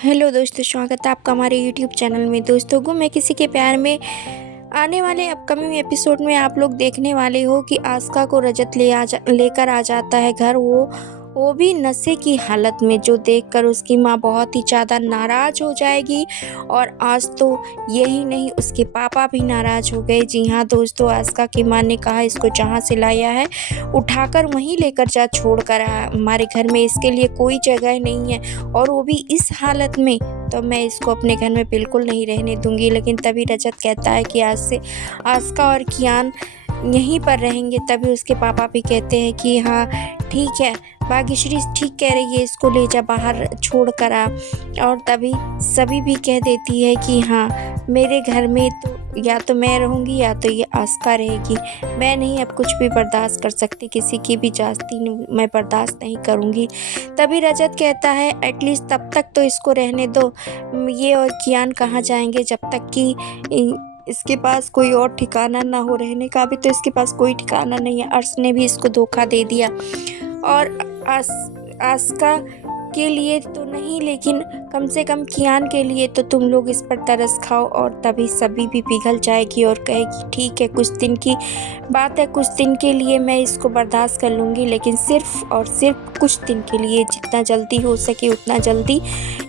Hello दोस्तों, स्वागत है आपका हमारे यूट्यूब चैनल में। दोस्तों, गुम है किसी के प्यार में आने वाले अपकमिंग एपिसोड में आप लोग देखने वाले हो कि आस्का को रजत लेकर आ जाता है घर। वो भी नशे की हालत में, जो देखकर उसकी माँ बहुत ही ज़्यादा नाराज़ हो जाएगी। और आज तो यही नहीं, उसके पापा भी नाराज़ हो गए। जी हाँ दोस्तों, आस्का की माँ ने कहा इसको जहाँ से लाया है उठाकर वहीं लेकर जा, छोड़ कर आ, हमारे घर में इसके लिए कोई जगह नहीं है, और वो भी इस हालत में। तो मैं इसको अपने घर में बिल्कुल नहीं रहने दूंगी। लेकिन तभी रजत कहता है कि आज से आस्का और कियान यहीं पर रहेंगे। तभी उसके पापा भी कहते हैं कि हाँ ठीक है, भाग्यश्री ठीक कह रही है, इसको ले जा, बाहर छोड़ कर आ। और तभी सभी भी कह देती है कि हाँ, मेरे घर में तो या तो मैं रहूँगी या तो ये आस्का रहेगी। मैं नहीं अब कुछ भी बर्दाश्त कर सकती, किसी की भी जास्ती मैं बर्दाश्त नहीं करूँगी। तभी रजत कहता है एटलीस्ट तब तक तो इसको रहने दो। ये और कियान कहाँ जाएंगे जब तक कि इसके पास कोई और ठिकाना ना हो। रहने का भी तो इसके पास कोई ठिकाना नहीं है। अर्श ने भी इसको धोखा दे दिया, और आस्का के लिए तो नहीं, लेकिन कम से कम कियान के लिए तो तुम लोग इस पर तरस खाओ। और तभी सभी भी पिघल जाएगी और कहेगी ठीक है, कुछ दिन की बात है, कुछ दिन के लिए मैं इसको बर्दाश्त कर लूँगी, लेकिन सिर्फ और सिर्फ कुछ दिन के लिए। जितना जल्दी हो सके उतना जल्दी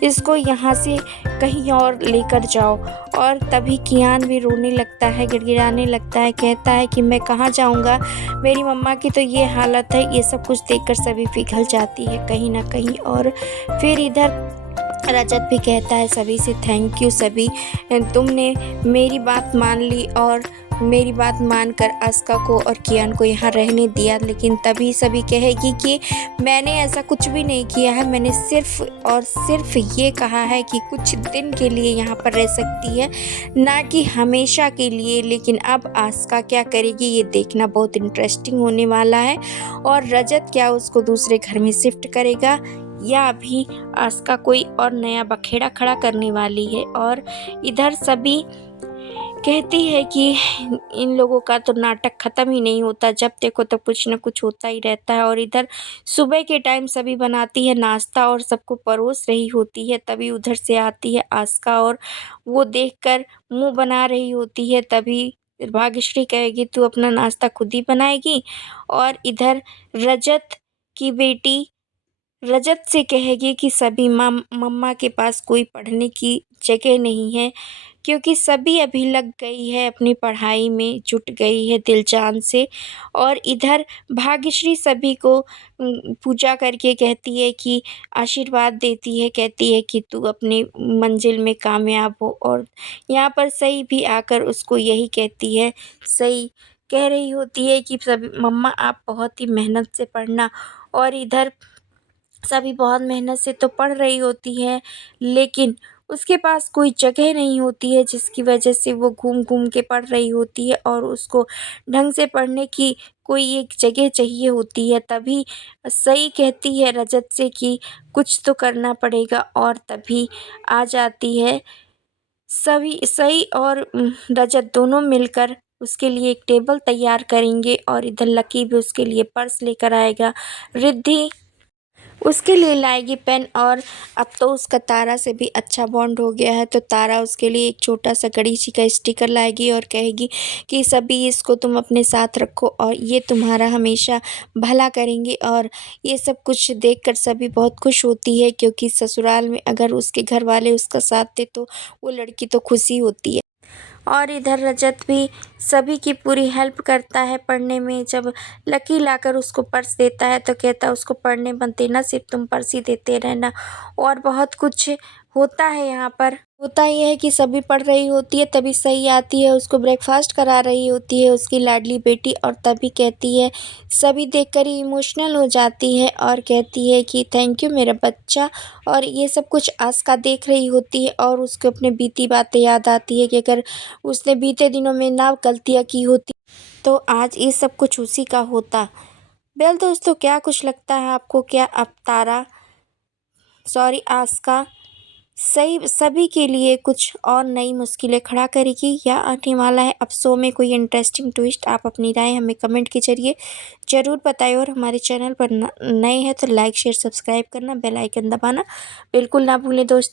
इसको यहाँ से कहीं और लेकर जाओ। और तभी कियान भी रोने लगता है, गिड़गिड़ाने लगता है, कहता है कि मैं कहाँ जाऊँगा, मेरी मम्मा की तो ये हालत है। ये सब कुछ देखकर सभी पिघल जाती है कहीं ना कहीं। और फिर इधर रजत भी कहता है सभी से थैंक यू सभी, तुमने मेरी बात मान ली और मेरी बात मानकर आस्का को और कियान को यहाँ रहने दिया। लेकिन तभी सभी कहेगी कि मैंने ऐसा कुछ भी नहीं किया है, मैंने सिर्फ और सिर्फ ये कहा है कि कुछ दिन के लिए यहाँ पर रह सकती है, ना कि हमेशा के लिए। लेकिन अब आस्का क्या करेगी ये देखना बहुत इंटरेस्टिंग होने वाला है। और रजत क्या उसको दूसरे घर में शिफ्ट करेगा, या अभी आस्का कोई और नया बखेड़ा खड़ा करने वाली है। और इधर सभी कहती है कि इन लोगों का तो नाटक ख़त्म ही नहीं होता, जब देखो तो कुछ न कुछ होता ही रहता है। और इधर सुबह के टाइम सभी बनाती है नाश्ता और सबको परोस रही होती है। तभी उधर से आती है आस्का और वो देखकर मुंह बना रही होती है। तभी भाग्यश्री कहेगी तू अपना नाश्ता खुद ही बनाएगी। और इधर रजत की बेटी रजत से कहेगी कि सभी मम्मा के पास कोई पढ़ने की जगह नहीं है, क्योंकि सभी अभी लग गई है अपनी पढ़ाई में, जुट गई है दिल जान से। और इधर भाग्यश्री सभी को पूजा करके कहती है कि आशीर्वाद देती है, कहती है कि तू अपनी मंजिल में कामयाब हो। और यहाँ पर सही भी आकर उसको यही कहती है, सही कह रही होती है कि सभी मम्मा आप बहुत ही मेहनत से पढ़ना। और इधर सभी बहुत मेहनत से तो पढ़ रही होती है, लेकिन उसके पास कोई जगह नहीं होती है, जिसकी वजह से वो घूम घूम के पढ़ रही होती है। और उसको ढंग से पढ़ने की कोई एक जगह चाहिए होती है। तभी सही कहती है रजत से कि कुछ तो करना पड़ेगा। और तभी आ जाती है सभी, सही और रजत दोनों मिलकर उसके लिए एक टेबल तैयार करेंगे। और इधर लकी भी उसके लिए पर्स लेकर आएगा, रिद्धि उसके लिए लाएगी पेन। और अब तो उसका तारा से भी अच्छा बॉन्ड हो गया है, तो तारा उसके लिए एक छोटा सा गणेश का स्टिकर लाएगी और कहेगी कि सभी इसको तुम अपने साथ रखो और ये तुम्हारा हमेशा भला करेंगे। और ये सब कुछ देखकर सभी बहुत खुश होती है, क्योंकि ससुराल में अगर उसके घर वाले उसका साथ दे तो वो लड़की तो खुशी होती है। और इधर रजत भी सभी की पूरी हेल्प करता है पढ़ने में। जब लकी लाकर उसको पर्स देता है तो कहता है उसको पढ़ने मत देना, सिर्फ तुम पर्स ही देते रहना। और बहुत कुछ होता है यहाँ पर। होता ये है कि सभी पढ़ रही होती है, तभी सही आती है, उसको ब्रेकफास्ट करा रही होती है उसकी लाडली बेटी। और तभी कहती है, सभी देखकर ही इमोशनल हो जाती है और कहती है कि थैंक यू मेरा बच्चा। और ये सब कुछ आस्का देख रही होती है और उसको अपने बीती बातें याद आती है कि अगर उसने बीते दिनों में ना गलतियाँ की होती तो आज ये सब कुछ उसी का होता। वेल दोस्तों, क्या कुछ लगता है आपको, क्या अब तारा आस्का सही सभी के लिए कुछ और नई मुश्किलें खड़ा करेगी या आने वाला है अब शो में कोई इंटरेस्टिंग ट्विस्ट? आप अपनी राय हमें कमेंट के जरिए ज़रूर बताएं। और हमारे चैनल पर नए हैं तो लाइक शेयर सब्सक्राइब करना, बेल आइकन दबाना बिल्कुल ना भूलें दोस्तों।